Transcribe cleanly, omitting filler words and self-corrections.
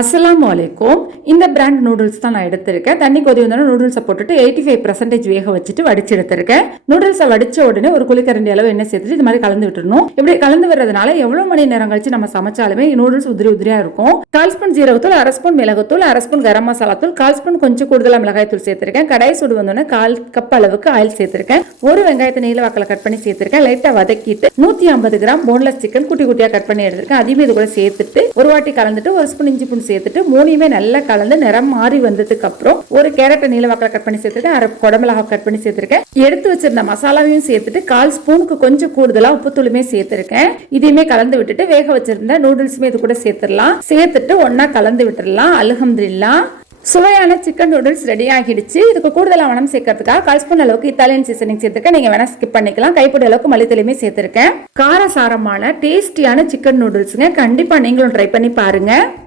அஸ்ஸலாமு அலைக்கும். இந்த பிராண்ட் நூடுல்ஸ் தான் நான் எடுத்திருக்கேன். தண்ணி கொதி வந்தோடனே நூடுல்ஸை போட்டுட்டு 85% வேக வச்சுட்டு வடிச்சு எடுத்திருக்கேன். நூடுல்ஸை வடிச்ச உடனே ஒரு குளிக்கரண்டி அளவு எண்ணெய் சேர்த்துட்டு இது மாதிரி கலந்து விட்டுறணும். இப்படி கலந்து வர்றதுனால எவ்வளவு மணி நேரம் கழிச்சு நம்ம சமைச்சாலுமே நூடுல்ஸ் உதிரி உதிரியா இருக்கும். 1/4 ஸ்பூன் ஜீரகத்தூள், 1/2 ஸ்பூன் மிளகுத்தூள், 1/2 ஸ்பூன் கரம் மசாலா தூள், 1/4 ஸ்பூன் கொஞ்சம் கூடுதலா மிளகாய் தூள் சேர்த்திருக்கேன். கடாய் சுடு வந்தோடனே 1/4 கப் அளவுக்கு ஆயில் சேர்த்திருக்கேன். ஒரு வெங்காயத்தை நீல வாக்கில் கட் பண்ணி சேர்த்திருக்கேன். லைட்டா வதக்கிட்டு 150 கிராம் போன்லெஸ் சிக்கன் குட்டி குட்டியா கட் பண்ணி எடுத்திருக்கேன். அதையுமே இது கூட சேர்த்துட்டு ஒரு வாட்டி கலந்துட்டு 1 ஸ்பூன் இஞ்சி பூண்டு சேர்த்துட்டு மூணையுமே நல்லா கலந்து நிறம் மாறி வந்ததுக்கு அப்புறம் ஒரு கேரட்டை நீல வாக்கில் கட் பண்ணி சேர்த்துருக்கேன். 1/2 குடமிளகாய் கட் பண்ணி சேர்த்திருக்கேன். எடுத்து வச்சிருந்த மசாலாவையும் சேர்த்துட்டு 1/4 ஸ்பூனுக்கு கொஞ்சம் கூடுதலா உப்புத்தூளுமே சேர்த்திருக்கேன். இதையுமே கலந்து விட்டுட்டு வேக வச்சிருந்த நூடுல்ஸுமே இது கூட சேர்த்துடலாம். சேர்த்துட்டு ஒன்னா கலந்து விட்டுடலாம். அல்ஹம்துலில்லாஹ், சுவையான சிக்கன் நூடுல்ஸ் ரெடி ஆகிடுச்சு. இதுக்கு கூடுதலாக மனம் சேர்க்கறதுக்காக 1/4 ஸ்பூன் அளவுக்கு இத்தாலியன் சீசனிங் சேர்த்திருக்கேன். நீங்க வேணா ஸ்கிப் பண்ணிக்கலாம். கைப்பொடி அளவுக்கு மல்லித்தலையுமே சேர்த்திருக்கேன். காரசாரமான டேஸ்டியான சிக்கன் நூடுல்ஸுங்க. கண்டிப்பா நீங்களும் ட்ரை பண்ணி பாருங்க.